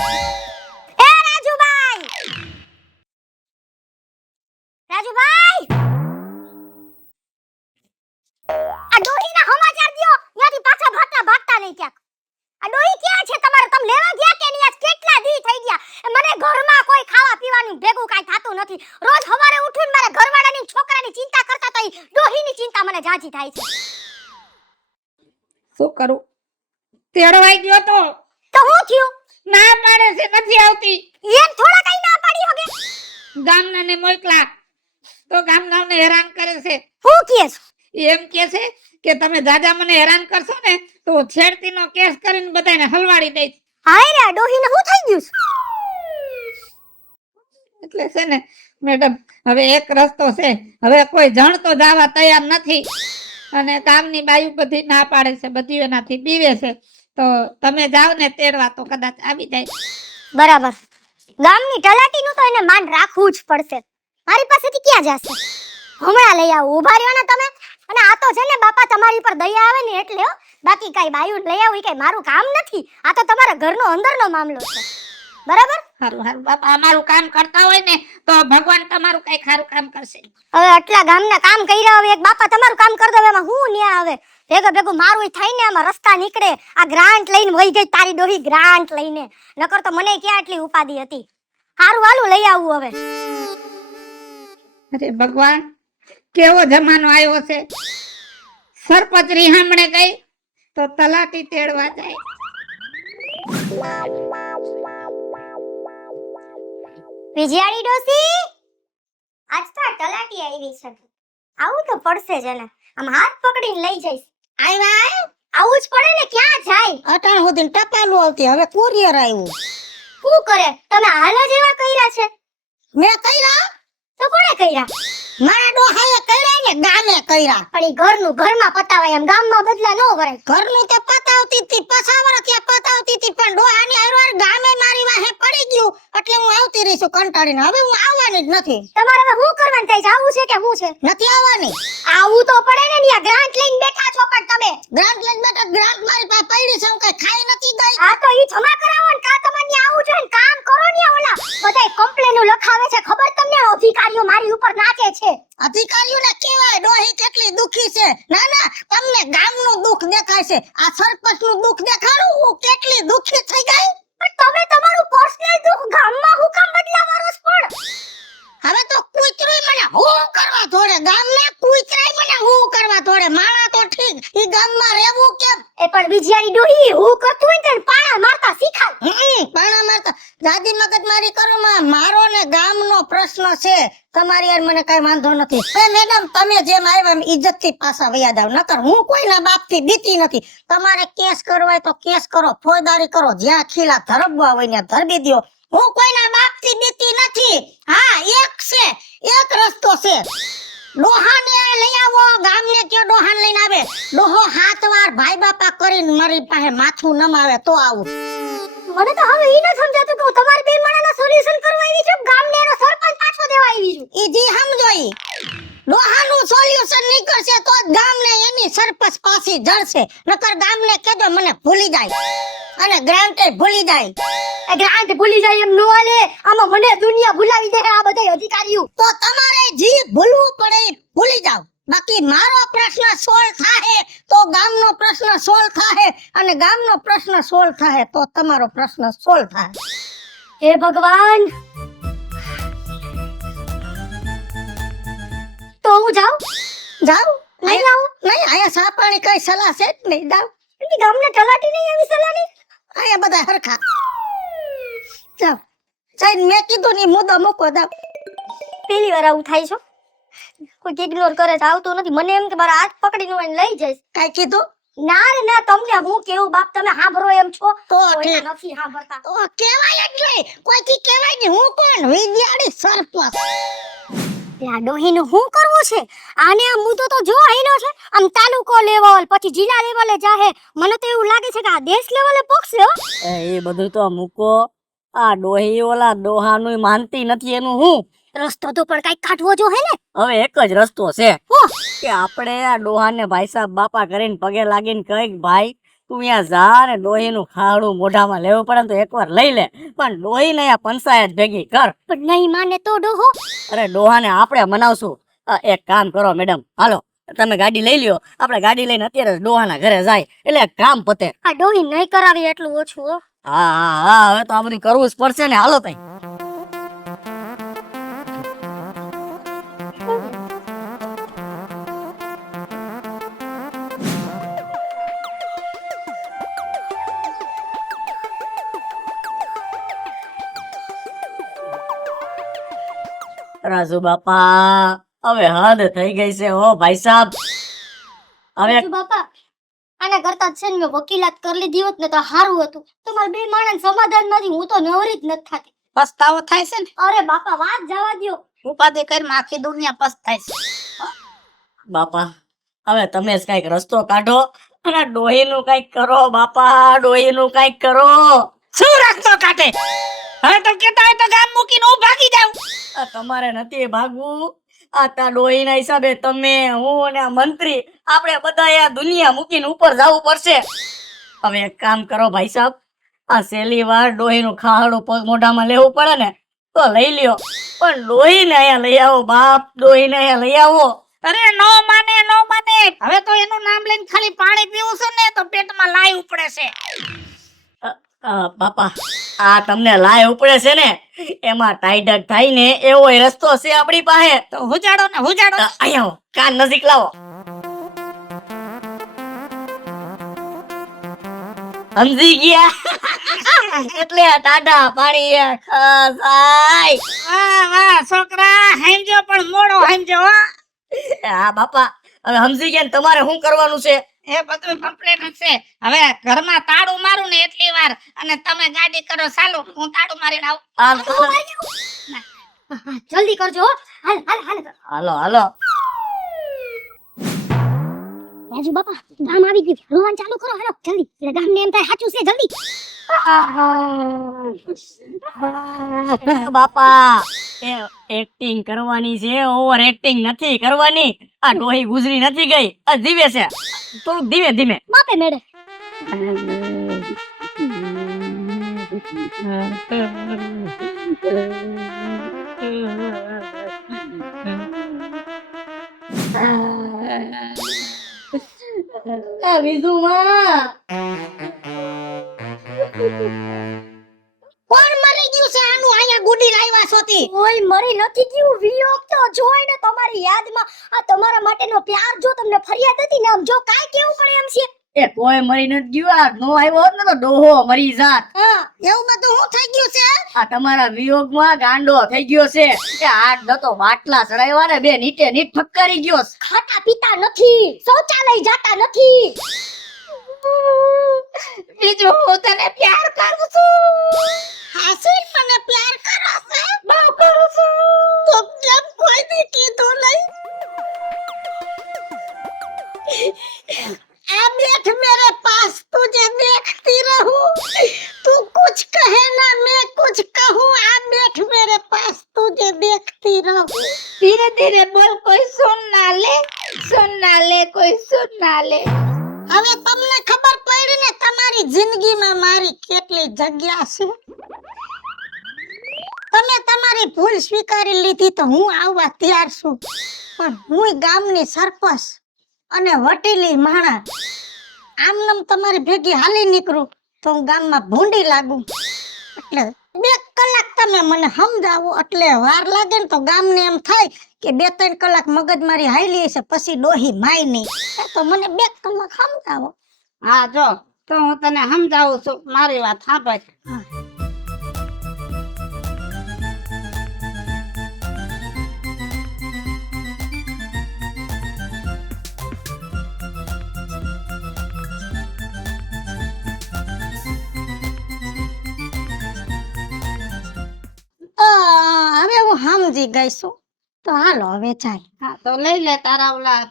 એ રાજુભાઈ, રાજુભાઈ, આ ડોહીના સમાચાર દ્યો. ત્યાંથી પાછા ભાગતા નહીં ક્યાંક. આ ડોહી ક્યાં છે તમારે? તમે લેવા ગયા કે નહીં? આજ કેટલા દી થઈ ગયા. મને ઘરમાં કોઈ ખાવા પીવાનું ભેગું કાઈ થાતું નથી. રોજ સવારે ઉઠીને મારા ઘરવાળાની છોકરાની ચિંતા કરતા તો ડોહીની ચિંતા મને જાજી થાય છે. શું કરું? તેડવાઈ ગયો તો હું થયું? ના પાડે છે, નથી આવતી. એમ થોડા કઈ ના પાડી હોગે. ગામનાને મોકલા તો ગામનાને હેરાન કરે છે. હું કેસ? એમ કે છે કે તમે દાદા મને હેરાન કરશો ને તો છેડતીનો કેસ કરીને બધાને હલવાડી દઈશ. હાય રે, ડોહીને શું થઈ ગયું? એટલે છે ને મેડમ, હવે એક રસ્તો છે. હવે કોઈ જણ તો જવા તૈયાર નથી અને ગામની બાયુ બધી ના પાડે છે, બધી એનાથી બીવે છે. તો તમે જાવ ને તેડવા તો કદાચ આવી જાય. બરાબર. ગામની તલાટીનું તો એને માન રાખવું જ પડશે. મારી પાસેથી ક્યાં જશે? હમણાં લઈ આવું. ઊભા રહ્યો ને તમે. અને આ તો છે ને બાપા તમારી પર દયા આવે ને એટલે હો. બાકી કઈ બાયું લઈ આવું કઈ મારું કામ નથી. આ તો તમારા ઘરનો અંદરનો મામલો છે. બરાબર? હારું હારું બાપા, અમારું કામ કરતા હોય ને તો ભગવાન તમારું કઈ ખારું કામ કરશે. હવે આટલા ગામના કામ કર્યા, હવે એક બાપા તમારું કામ કરી દે, એમાં હું ન્યા આવે? ભેગું મારું થાય ને, આમાં રસ્તા નીકળે. આ ગ્રાન્ટ લઈને વહી ગઈ તારી ડોહી, ગ્રાન્ટ લઈને. નકર તો મને ક્યાં આટલી ઉપાધિ હતી. હારું હાલું લઈ આવું હવે. અરે ભગવાન, કેવો જમાનો આવ્યો છે. સરપંચ રીહામણે ગઈ તો તલાટી તેડવા જાય. વિજયાળી ડોસી, આજ તો આ તલાટી આવી છે. આવું તો પડશે જ એને. આમ હાથ પકડીને લઈ જઈશ. આવ્યા? આવું જ પડે ને. ક્યાં જાય? અટાણ સુધી ટપાલું આવતી, હવે કુરિયર આવ્યું. શું કરે? તમે હાલ જ એવા કર્યા છે? મેં કર્યા તો કોણે કર્યા? મારા ડોહાએ કર્યા ને ગામે કર્યા. પણ ઈ ઘરનું ઘરમાં પતાવાય, એમ ગામમાં બદલા ન વરાય. ઘરનું તે પતાવતી હતી, પછાવરા ત્યાં પતાવતી હતી, પણ ડોહાની હારવાર ગામે મારી વાહે પડી ગયું એટલે હું આવતી રહી છું કંટાળીને. હવે હું આવવાની જ નથી. તમારે હવે શું કરવાનું થાય છે? આવું છે કે શું છે? નથી આવવાની. આવું તો પડે ને. ન્યા ગ્રાન્ટ લઈને બેઠા છો પણ તમે. ગ્રાન્ટ લઈને બેઠા, ગ્રાન્ટ મારી પાસે પડી છે, હું કઈ ખાઈ નથી ગઈ. આ તો ઈ જમા કરાવો ને કા તમારે ન્યા આવું છે ને કામ કરો ને. ઓલા બધાય કમ્પ્લેનો લખાવે છે, ખબર તમને? અધિકારીઓ મારી ઉપર નાચે છે. અધિકારીઓને કહેવાય ડોહી કેટલી દુખી છે. ના ના, તમને ગામનું દુખ દેખાય છે, આ સરપંચનું દુખ દેખાડું હું કેટલી દુખી થઈ ગઈ. પણ તમે તમારું પર્સનલ દુખ ગામમાં હું કામ બદલાવાનો છો? પણ હવે તો કૂતરું મને હું કરવા થોડે, ગામને કૂતરાય મને હું કરવા થોડે. માણા તો ઠીક, ઈ ગામમાં રહેવું કેમ? એ પણ બીજાની ડોહી હું કરતું હોય ને પાણા મારતા શીખાય. પાણા મારતા દાદી મગજ મારી કરો માં. મારો ને ગામનો પ્રશ્ન છે, તમારી યાર મને કઈ વાંધો નથી. એ મેડમ, તમે જેમ આવ્યા એમ ઇજ્જતથી પાછા વયા જાવ. નકર હું કોઈના બાપથી બીતી નથી. તમારે કેસ કરવો હોય તો કેસ કરો, ફોજદારી કરો, જ્યાં ખીલા ધરબવા હોય ત્યાં ધરબી દ્યો. હું કોઈના બાપથી બીતી નથી. હા, એક છે, એક રસ્તો છે. ડોહાને લઈ આવો, ગામને કયો ડોહાને લઈને આવે. ડોહો 7 વાર ભાઈ બાપા કરીને મારી પાસે માથું નમાવે તો આવું. મને તો હવે ઈ ન સમજાતું કે હું તમારી બે માણાના સોલ્યુશન કરવા આવી છું, ગામને એનો સરપંચ પાછો દેવા આવી છું. ઈ જી સમજો. ઈ ડોહાનું સોલ્યુશન નીકળશે તો જ ગામને એની સરપંચ પાછી જડશે. નકર ગામને કહેજો મને ભૂલી જાય અને ગ્રાન્ટે ભૂલી જાય. એ ગ્રાન્ટ ભૂલી જાય એમ નો હાલે. આમાં મને દુનિયા ભૂલાવી દે આ બધા અધિકારીઓ. તો તમારે જી ભૂલવું પડે ઈ ભૂલી જાવ. બાકી મારો પ્રશ્ન સોલ્વ થાહે તો ગામનો પ્રશ્ન સોલ્વ થાહે, અને ગામનો પ્રશ્ન સોલ્વ થાહે તો તમારો પ્રશ્ન સોલ્વ થાહે. હે ભગવાન, તો હું જાઉં? જાવ નહીં આવું? નહીં, આયા સા પાણી કઈ સલાહ છે જ નહીં. જાવ. એની ગામને તલાટી નહીં આવી સલાહ નહીં? આયા બધા હરખા. જાવ. જઈને મેં કીધું ને મુદ્દો મૂકો. જાવ. પહેલી વાર આવું થાય છે. કોઈ ઇગ્નોર કરે છે, આવતું નથી. મને એમ કે મારા હાથ પકડીને હું એને લઈ જઈશ. કાઈ કીધું? ના રે ના, તમને હું કેવું બાપ, તમે સાંભળો એમ છો તો કોઈ નથી સાંભળતા. તો કહેવાય જ નહીં, કોઈથી કહેવાય નહીં. હું કોણ? વિદ્યાડી સરપંચ. આ ડોહીનું શું કરવું છે? આને આ મુદ્દો તો જો આઈનો છે, આમ તાલુકો લેવલ પછી જિલ્લા લેવલે જાહે. મને તો એવું લાગે છે કે આ દેશ લેવલે પહોંચશે. એ બધું તો મૂકો. આ ડોહી ઓલા ડોહાનું માનતી નથી, એનું હું રસ્તો તો પણ કઈક કાઢવો જો હે ને. હવે એક જ રસ્તો છે કે આપણે આ ડોહાને ભાઈ સાહેબ બાપા કરીને પગે લાગીને કઈક ભાઈ તું અહીંયા જા ને ડોહીનું ખાડું મોઢામાં લેવું પડે ને તો એકવાર લઈ લે, પણ ડોહીને અહીંયા પંચાયત ભેગી કર. પણ નહીં માને તો ડોહો. અરે ડોહાને આપણે મનાવશું. એક કામ કરો મેડમ, હાલો તમે ગાડી લઈ લ્યો, આપણે ગાડી લઈને અત્યારે જ ડોહાના ઘરે જાય એટલે કામ પતે. આ ડોહી નહીં કરાવી એટલું ઓછું હો. હા હા હા, હવે તો આ બધું કરવું જ પડશે ને. હાલો તઈ. રાજુ બાપા હવે હદ થઈ ગઈ છે હો ભાઈ સાહેબ. હવે રાજુ બાપા આના કરતા છે ને મેં વકીલાત કરી લીધી હોત ને તો સારું હતું. તમારા બે માણસ સમાધાનમાંથી હું તો નવરી જ નથી થતી. પસ્તાવો થાય છે ને અરે બાપા વાત જવા દ્યો. ઉપાધિ કરી આખી દુનિયા પસ્તાય છે. બાપા હવે તમે જ કઈક રસ્તો કાઢો અને ડોહીનું કઈક કરો બાપા, ડોહીનું કઈક કરો. શું રસ્તો કાઢે? હવે તો કેતા હોય તો ગામ મૂકીને હું ભાગી જાઉં. આ તમારે નથી ભાગવું. આ તા ડોહીના હિસાબે તમે, હું અને આ મંત્રી આપણે બધા આ દુનિયા મૂકીને ઉપર જવું પડશે. હવે એક કામ કરો ભાઈ સાહેબ, આ છેલ્લી વાર ડોહીનું ખાડું પગ મોઢામાં લેવું પડે ને તો લઈ લ્યો, પણ ડોહીને અહીંયા લઈ આવો બાપ, ડોહીને અહીંયા લઈ આવો. અરે નો માને નો માને. હવે તો એનું નામ લઈને ખાલી પાણી પીવું છું ને તો પેટમાં લાઈ ઉપડે છે. બાપા આ તમને લાય ઉપડે છે ને એમાં ટાઈડક થાય ને એવો રસ્તો છે આપણી પાસે. તો હુજાડો ને હુજાડો. અહીંયા આવો, કાન નજીક લાવો. સમજી ગયા એટલે આ ટાઢા પાણી ખાય. વાહ વાહ છોકરા, હેમજો પણ મોડો હેમજો હો. હા બાપા હવે સમજી ગયા ને. તમારે શું કરવાનું છે? એ બધું કમ્પ્લીટ છે. હવે ઘરમાં તાળું મારું ને એટલી વાર અને તમે ગાડી કરો ચાલુ, હું તાળું મારીને આવું. જલ્દી કરજો હો. હાલ હાલ હાલ. હાલો હાલો. રાજુ બાપા ગામ આવી ગયું. રોવાનું ચાલુ કરો. હાલો જલ્દી. એટલે ગામને એમ થાય સાચું છે. જલ્દી. બાપા એક્ટિંગ કરવાની છે, ઓવર એક્ટિંગ નથી કરવાની. આ ડોહી ગુજરી નથી ગઈ, આ જીવે છે. થોડુંક ધીમે ધીમે. બાપે મેડે. વિધુમાં કોણ મરી ગયું છે આનું અહીંયા ગુડી લાવ્યા છોતી? કોઈ મરી નથી ગયું. વિયોગ તો જોઈને તમારી યાદમાં આ તમારા માટેનો પ્યાર જો તમને ફરિયાદ હતી ને આમ જો કાઈ કેવું પડે એમ છે. એ કોઈ મરી નથી ગયું. આ નો આવ્યો હોત ને તો ડોહો મરી જાત. હા એવું બધું હું થઈ ગયું છે? આ તમારા વિયોગમાં ગાંડો થઈ ગયો છે. એ આઠ દતો બાટલા ચડાવ્યા ને બે નીચે નીટ ઠપકારી ગયો. ખાતા પીતા નથી, શૌચાલય જાતા નથી. બીજું હું તને પ્યાર કરું છું. હાસિલ મને પ્યાર કરો છે? બહુ કરું છું. તો કેમ કોઈ દી કીધું નહીં? आ बैठ मेरे पास तुझे देखती रहूं, तू कुछ कहे ना मैं कुछ कहूं, आ बैठ मेरे पास तुझे देखती रहूं. धीरे धीरे बोल, कोई सुन ना ले कोई सुन ना ले. હવે તમને ખબર પડી ને તમારી જિંદગીમાં મારી કેટલી જગ્યા છે. તમે તમારી ભૂલ સ્વીકારી લીધી તો હું આવવા તૈયાર છું, પણ હું ગામની સરપંચ અને વટીલી માણા આમનામ તમારી ભેગી હાલી નીકળું તો હું ગામમાં ભૂંડી લાગુ. એટલે 2 કલાક તમે મને સમજાવો. એટલે વાર લાગે ને તો ગામને એમ થાય કે 2-3 કલાક મગજ મારી હાલી હશે પછી ડોહી માય નહીં. તો મને 2 કલાક સમજાવો. હા જો તો હું તને સમજાવું છું, મારી વાત સાંભળ. હવે હું સમજી ગઈ છું તો હાલો હવે જાય. હા તો લઈ લે તારા ઓલા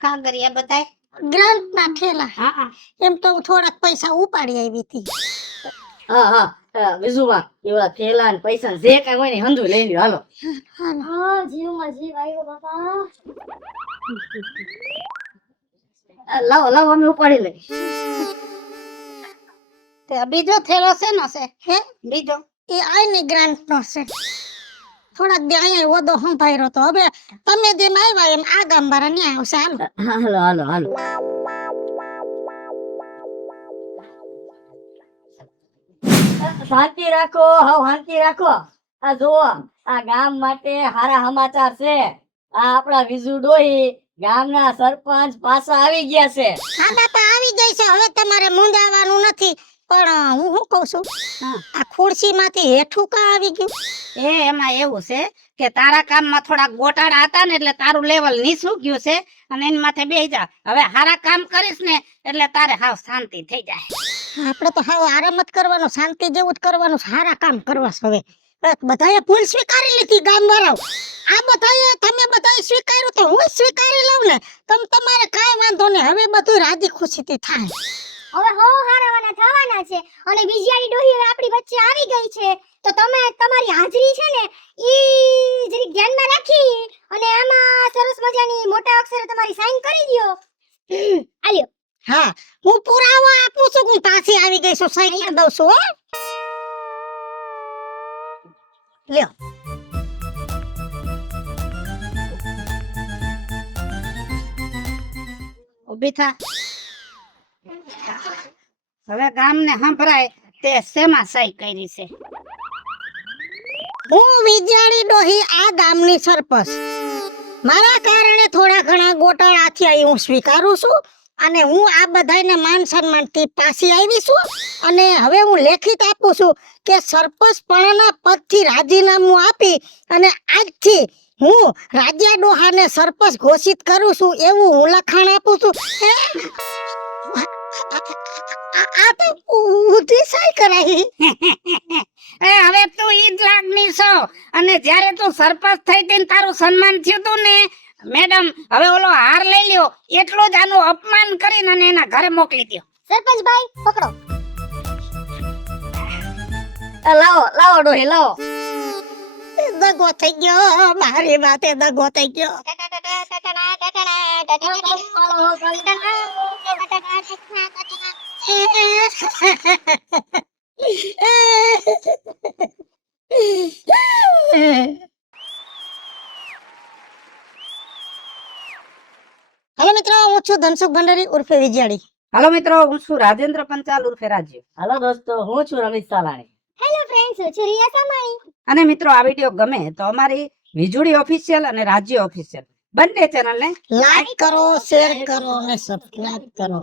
કાગરિયા બધાય. ગ્રાન્ટ ના થેલા. હા એમ તો હું થોડાક પૈસા ઉપાડી આવી હતી. હા હા વિજુમાં એવા થેલા ને પૈસા જે કઈ હોય ને હંધુ લઈ લ્યો. હાલો હાલો. હા જીવમાં જીવ આવ્યો બાપા. લાવો લાવો અમે ઉપાડી લઈ. તે બીજો થેલો શેનો છે હે બીજો એ આઈની ગ્રાન્ટ નો છે. થોડાક દી અહીંયા ઓદો સંભાળ્યો તો હવે તમે જેમ આવ્યા એમ આ ગામ વાળા ન્યા આવશે. હાલો હાલો હાલો હાલો. શાંતિ રાખો, હાવ શાંતિ રાખો. આ જુઓ, આ ગામ માટે હારા સમાચાર છે. આ આપણા વિજુ ડોહી ગામના સરપંચ પાછા આવી ગયા છે. હા બાપા આવી જાય છે. હવે તમારે મૂંઝાવાનું નથી. પણ હું શું કઉ છું, આ ખુરશી માંથી હેઠું કા આવી ગયું? એમાં એવું છે કે તારા કામમાં થોડા ગોટાળા હતા ને એટલે તારું લેવલ નીચું ગયું છે અને એની માથે બેસી જા. હવે હારા કામ કરીશ ને એટલે તારે હાવ શાંતિ થઈ જાય. આપણે તો હાવ આરામ જ કરવાનો, શાંતિ જેવું જ કરવાનું, સારા કામ કરવા છે. હવે બધાએ ભૂલ સ્વીકારી લીધી ગામ વાળાઓ. આ બધાએ તમે બધાએ સ્વીકાર્યું તો હું સ્વીકારી લઉં ને. તમારે કાંઈ વાંધો નહીં. હવે બધું રાજી ખુશીથી થાય. હવે હો હારાવાના થવાના છે અને બીજાની ડોહી હવે આપણી વચ્ચે આવી ગઈ છે તો તમે તમારી હાજરી છે ને ઈ જરીક ધ્યાનમાં રાખી અને આમાં સરસ મજાની મોટા અક્ષરે તમારી સાઈન કરી દ્યો. આલ્યો. હા હું પુરાવો આપું છું. હું પાછી આવી ગઈ છું. સહી કરી દઉં છું. હો લ્યો. ઊભી થા. હવે ગામને સંભળાય તે શેમાં સહી કરી છે. હું વિજાણી ડોહી આ ગામની સરપંચ. મારા કારણે થોડા ઘણા ગોટાળા થયા એ હું સ્વીકારું છું અને હું આ બધાને માન સન્માનથી પાછી આવી છું અને હવે હું લેખિત આપું છું કે સરપંચ પણના પદથી રાજીનામું આપી અને આજથી હું રાજ્યા ડોહાને સરપંચ ઘોષિત કરું છું એવું હું લખાણ આપું છું. આ તો ઊંધી સહી કરાઈ. હવે તું ઈ જ લાગણી છો અને જ્યારે તું સરપંચ થઈ તેને તારું સન્માન થયું તું ને મેડમ, હવે ઓલો હાર લઈ લ્યો એટલું જ આનું અપમાન કરીને અને એના ઘરે મોકલી દો. સરપંચ ભાઈ પકડો. લાવો લાવો ડોહી લાવો. દગો થઈ ગયો. મારી વાતે દગો થઈ ગયો. હેલો મિત્રો, હું છું ધનસુખ ભંડારી ઉર્ફે વિજયાડી. હાલો મિત્રો, હું છું રાજેન્દ્ર પંચાલ ઉર્ફે રાજ્ય. હાલો દોસ્તો, હું છું રમેશ સાલાણી. હેલો ફ્રેન્ડ્સ, હું છું રિયા સામાણી. અને મિત્રો, આ વિડીયો ગમે તો અમારી વીજળી ઓફિશિયલ અને રાજ્ય ઓફિશિયલ બંને ચેનલને લાઈક કરો, શેર કરો અને સબસ્ક્રાઇબ કરો.